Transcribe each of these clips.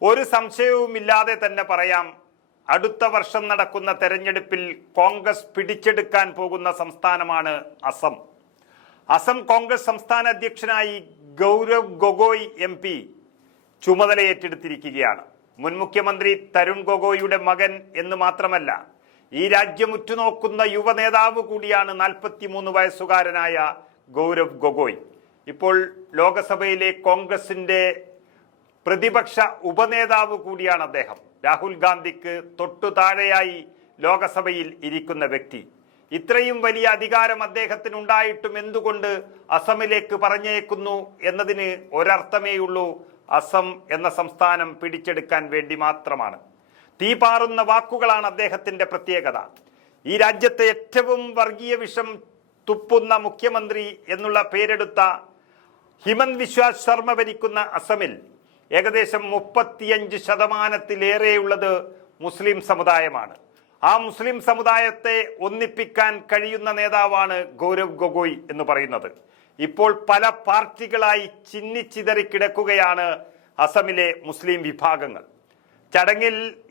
ഒരു സംശയവുമില്ലാതെ തന്നെ പറയാം, അടുത്ത വർഷം നടക്കുന്ന തെരഞ്ഞെടുപ്പിൽ കോൺഗ്രസ് പിടിച്ചെടുക്കാൻ പോകുന്ന സംസ്ഥാനമാണ് അസം. അസം കോൺഗ്രസ് സംസ്ഥാന അധ്യക്ഷനായി ഗൗരവ് ഗൊഗോയ് MP ചുമതല ഏറ്റെടുത്തിരിക്കുകയാണ്. മുൻ മുഖ്യമന്ത്രി തരുൺ ഗൊഗോയിയുടെ മകൻ എന്ന് മാത്രമല്ല, ഈ രാജ്യം ഉറ്റുനോക്കുന്ന യുവ നേതാവ് കൂടിയാണ് 43 വയസ്സുകാരനായ ഗൗരവ് ഗൊഗോയ്. ഇപ്പോൾ ലോകസഭയിലെ കോൺഗ്രസിന്റെ പ്രതിപക്ഷ ഉപനേതാവ് കൂടിയാണ് അദ്ദേഹം. രാഹുൽ ഗാന്ധിക്ക് തൊട്ടു താഴെയായി ലോകസഭയിൽ ഇരിക്കുന്ന വ്യക്തി. ഇത്രയും വലിയ അധികാരം അദ്ദേഹത്തിന് ഉണ്ടായിട്ടും എന്തുകൊണ്ട് അസമിലേക്ക് പറഞ്ഞേക്കുന്നു എന്നതിന് ഒരർത്ഥമേയുള്ളൂ, അസം എന്ന സംസ്ഥാനം പിടിച്ചെടുക്കാൻ വേണ്ടി മാത്രമാണ്. തീപാറുന്ന വാക്കുകളാണ് അദ്ദേഹത്തിന്റെ പ്രത്യേകത. ഈ രാജ്യത്തെ ഏറ്റവും വർഗീയ വിഷം തുപ്പുന്ന മുഖ്യമന്ത്രി എന്നുള്ള പേരെടുത്ത ഹിമന്ത് വിശ്വ ശർമ്മ ഭരിക്കുന്ന അസമിൽ ഏകദേശം 35%-ലേറെയുള്ളത് മുസ്ലിം സമുദായമാണ്. ആ മുസ്ലിം സമുദായത്തെ ഒന്നിപ്പിക്കാൻ കഴിയുന്ന നേതാവാണ് ഗൗരവ് ഗൊഗോയ് എന്ന് പറയുന്നത്. ഇപ്പോൾ പല പാർട്ടികളായി ചിന്നിച്ചിതറി കിടക്കുകയാണ് അസമിലെ മുസ്ലിം വിഭാഗങ്ങൾ.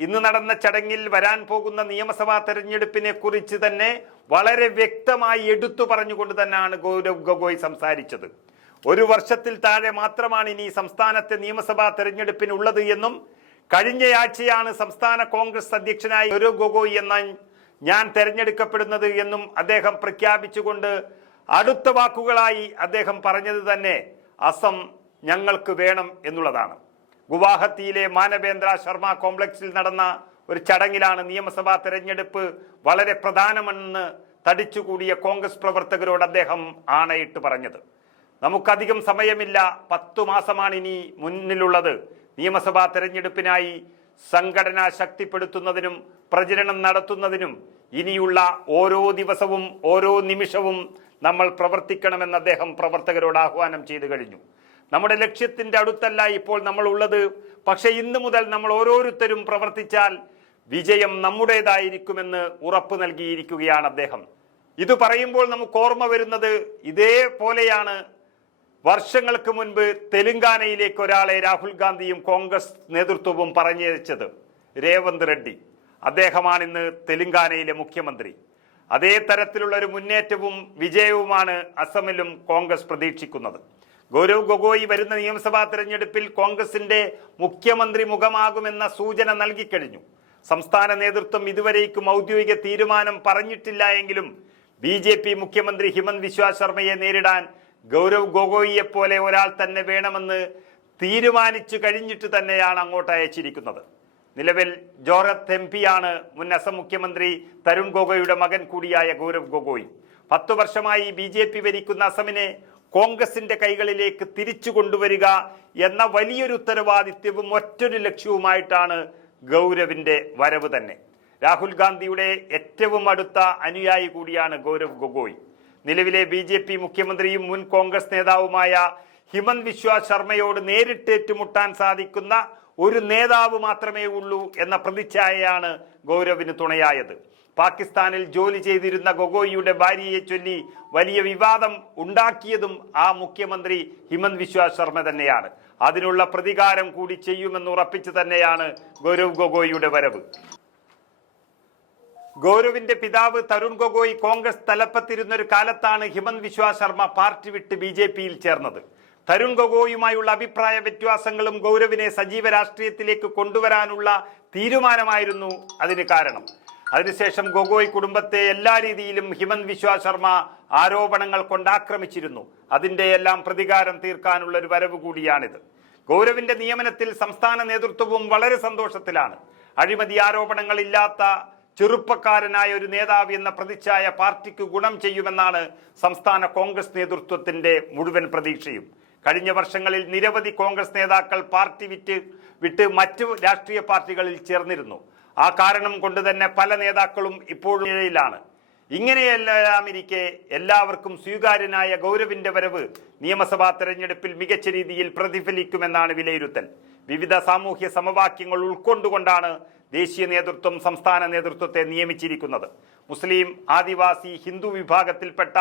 ഇന്ന് നടന്ന ചടങ്ങിൽ വരാൻ പോകുന്ന നിയമസഭാ തെരഞ്ഞെടുപ്പിനെ കുറിച്ച് തന്നെ വളരെ വ്യക്തമായി എടുത്തു പറഞ്ഞുകൊണ്ട് തന്നെയാണ് ഗൗരവ് ഗൊഗോയ് സംസാരിച്ചത്. 1 വർഷത്തിൽ താഴെ മാത്രമാണ് ഇനി സംസ്ഥാനത്തെ നിയമസഭാ തെരഞ്ഞെടുപ്പിനുള്ളത് എന്നും, കഴിഞ്ഞയാഴ്ചയാണ് സംസ്ഥാന കോൺഗ്രസ് അധ്യക്ഷനായി ഗൗരവ് ഗൊഗോയ് എന്ന ഞാൻ തെരഞ്ഞെടുക്കപ്പെടുന്നത് എന്നും അദ്ദേഹം പ്രഖ്യാപിച്ചുകൊണ്ട് അടുത്ത വാക്കുകളായി അദ്ദേഹം പറഞ്ഞത് തന്നെ അസം ഞങ്ങൾക്ക് വേണം എന്നുള്ളതാണ്. ഗുവാഹത്തിയിലെ മാനവേന്ദ്ര ശർമ്മ കോംപ്ലക്സിൽ നടന്ന ഒരു ചടങ്ങിലാണ് നിയമസഭാ തെരഞ്ഞെടുപ്പ് വളരെ പ്രധാനമെന്ന് തടിച്ചുകൂടിയ കോൺഗ്രസ് പ്രവർത്തകരോട് അദ്ദേഹം ആണയിട്ട് പറഞ്ഞത്. നമുക്കധികം സമയമില്ല, 10 മാസമാണ് ഇനി മുന്നിലുള്ളത്. നിയമസഭാ തെരഞ്ഞെടുപ്പിനായി സംഘടന ശക്തിപ്പെടുത്തുന്നതിനും പ്രചരണം നടത്തുന്നതിനും ഇനിയുള്ള ഓരോ ദിവസവും ഓരോ നിമിഷവും നമ്മൾ പ്രവർത്തിക്കണമെന്ന് അദ്ദേഹം പ്രവർത്തകരോട് ആഹ്വാനം ചെയ്തു കഴിഞ്ഞു. നമ്മുടെ ലക്ഷ്യത്തിന്റെ അടുത്തല്ല ഇപ്പോൾ നമ്മൾ ഉള്ളത്, പക്ഷെ ഇന്ന് മുതൽ നമ്മൾ ഓരോരുത്തരും പ്രവർത്തിച്ചാൽ വിജയം നമ്മുടേതായിരിക്കുമെന്ന് ഉറപ്പ് നൽകിയിരിക്കുകയാണ് അദ്ദേഹം. ഇത് പറയുമ്പോൾ നമുക്ക് ഓർമ്മ വരുന്നത് ഇതേപോലെയാണ് വർഷങ്ങൾക്ക് മുൻപ് തെലങ്കാനയിലേക്ക് ഒരാളെ രാഹുൽ ഗാന്ധിയും കോൺഗ്രസ് നേതൃത്വവും പറഞ്ഞയച്ചത്, രേവന്ത് റെഡ്ഡി. അദ്ദേഹമാണ് ഇന്ന് തെലങ്കാനയിലെ മുഖ്യമന്ത്രി. അതേ തരത്തിലുള്ള ഒരു മുന്നേറ്റവും വിജയവുമാണ് അസമിലും കോൺഗ്രസ് പ്രതീക്ഷിക്കുന്നത്. ഗൗരവ് ഗൊഗോയ് വരുന്ന നിയമസഭാ തെരഞ്ഞെടുപ്പിൽ കോൺഗ്രസിന്റെ മുഖ്യമന്ത്രി മുഖമാകുമെന്ന സൂചന നൽകിക്കഴിഞ്ഞു. സംസ്ഥാന നേതൃത്വം ഇതുവരേക്കും ഔദ്യോഗിക തീരുമാനം പറഞ്ഞിട്ടില്ല എങ്കിലും BJP മുഖ്യമന്ത്രി ഹിമന്ത് വിശ്വ ശർമ്മയെ നേരിടാൻ ഗൗരവ് ഗൊഗോയിയെ പോലെ ഒരാൾ തന്നെ വേണമെന്ന് തീരുമാനിച്ചു കഴിഞ്ഞിട്ട് തന്നെയാണ് അങ്ങോട്ട് അയച്ചിരിക്കുന്നത്. നിലവിൽ ജോറത്ത് MP ആണ് മുൻ അസം മുഖ്യമന്ത്രി തരുൺ ഗൊഗോയിയുടെ മകൻ കൂടിയായ ഗൗരവ് ഗൊഗോയ്. 10 വർഷമായി BJP ഭരിക്കുന്ന അസമിനെ കോൺഗ്രസിന്റെ കൈകളിലേക്ക് തിരിച്ചു കൊണ്ടുവരിക എന്ന വലിയൊരു ഉത്തരവാദിത്വവും ഒറ്റൊരു ലക്ഷ്യവുമായിട്ടാണ് ഗൗരവിന്റെ വരവ് തന്നെ. രാഹുൽ ഗാന്ധിയുടെ ഏറ്റവും അടുത്ത അനുയായി കൂടിയാണ് ഗൗരവ് ഗൊഗോയ്. നിലവിലെ BJP മുഖ്യമന്ത്രിയും മുൻ കോൺഗ്രസ് നേതാവുമായ ഹിമന്ത് വിശ്വ ശർമ്മയോട് നേരിട്ട് ഏറ്റുമുട്ടാൻ സാധിക്കുന്ന ഒരു നേതാവ് മാത്രമേ ഉള്ളൂ എന്ന പ്രതിച്ഛായയാണ് ഗൗരവിന് തുണയായത്. പാകിസ്ഥാനിൽ ജോലി ചെയ്തിരുന്ന ഗൊഗോയിയുടെ ഭാര്യയെ ചൊല്ലി വലിയ വിവാദം ഉണ്ടാക്കിയതും ആ മുഖ്യമന്ത്രി ഹിമന്ത് വിശ്വ ശർമ്മ തന്നെയാണ്. അതിനുള്ള പ്രതികാരം കൂടി ചെയ്യുമെന്ന് ഉറപ്പിച്ചു തന്നെയാണ് ഗൗരവ് ഗൊഗോയിയുടെ വരവ്. ഗൗരവിന്റെ പിതാവ് തരുൺ ഗൊഗോയ് കോൺഗ്രസ് തലപ്പത്തിരുന്ന ഒരു കാലത്താണ് ഹിമന്ത് വിശ്വ ശർമ്മ പാർട്ടി വിട്ട് BJPയിൽ ചേർന്നത്. തരുൺ ഗൊഗോയുമായുള്ള അഭിപ്രായ വ്യത്യാസങ്ങളും ഗൗരവിനെ സജീവ രാഷ്ട്രീയത്തിലേക്ക് കൊണ്ടുവരാനുള്ള തീരുമാനമായിരുന്നു അതിന് കാരണം. അതിനുശേഷം ഗൊഗോയ് കുടുംബത്തെ എല്ലാ രീതിയിലും ഹിമന്ത് വിശ്വ ശർമ്മ ആരോപണങ്ങൾ കൊണ്ടാക്രമിച്ചിരുന്നു. അതിന്റെ എല്ലാം പ്രതികാരം തീർക്കാനുള്ള ഒരു വരവ് കൂടിയാണിത്. ഗൗരവിന്റെ നിയമനത്തിൽ സംസ്ഥാന നേതൃത്വവും വളരെ സന്തോഷത്തിലാണ്. അഴിമതി ആരോപണങ്ങൾ ഇല്ലാത്ത ചെറുപ്പക്കാരനായ ഒരു നേതാവ് എന്ന പ്രതിച്ഛായ പാർട്ടിക്ക് ഗുണം ചെയ്യുമെന്നാണ് സംസ്ഥാന കോൺഗ്രസ് നേതൃത്വത്തിന്റെ മുഴുവൻ പ്രതീക്ഷയും. കഴിഞ്ഞ വർഷങ്ങളിൽ നിരവധി കോൺഗ്രസ് നേതാക്കൾ പാർട്ടി വിട്ട് മറ്റു രാഷ്ട്രീയ പാർട്ടികളിൽ ചേർന്നിരുന്നു. ആ കാരണം കൊണ്ട് തന്നെ പല നേതാക്കളും ഇപ്പോഴും ഇഴയിലാണ്. ഇങ്ങനെയെല്ലാം ഇരിക്കെ എല്ലാവർക്കും സ്വീകാര്യനായ ഗൗരവിന്റെ വരവ് നിയമസഭാ തെരഞ്ഞെടുപ്പിൽ മികച്ച രീതിയിൽ പ്രതിഫലിക്കുമെന്നാണ് വിലയിരുത്തൽ. വിവിധ സാമൂഹ്യ സമവാക്യങ്ങൾ ഉൾക്കൊണ്ടുകൊണ്ടാണ് ദേശീയ നേതൃത്വം സംസ്ഥാന നേതൃത്വത്തെ നിയമിച്ചിരിക്കുന്നത്. മുസ്ലിം, ആദിവാസി, ഹിന്ദു വിഭാഗത്തിൽപ്പെട്ട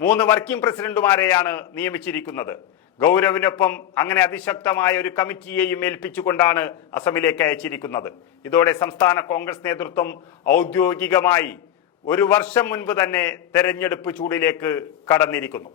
3 വർക്കിംഗ് പ്രസിഡന്റുമാരെയാണ് നിയമിച്ചിരിക്കുന്നത്. ഗൗരവിനൊപ്പം അങ്ങനെ അതിശക്തമായ ഒരു കമ്മിറ്റിയെയും ഏൽപ്പിച്ചുകൊണ്ടാണ് അസമിലേക്ക് അയച്ചിരിക്കുന്നത്. ഇതോടെ സംസ്ഥാന കോൺഗ്രസ് നേതൃത്വം ഔദ്യോഗികമായി 1 വർഷം മുൻപ് തന്നെ തെരഞ്ഞെടുപ്പ് ചൂടിലേക്ക് കടന്നിരിക്കുന്നു.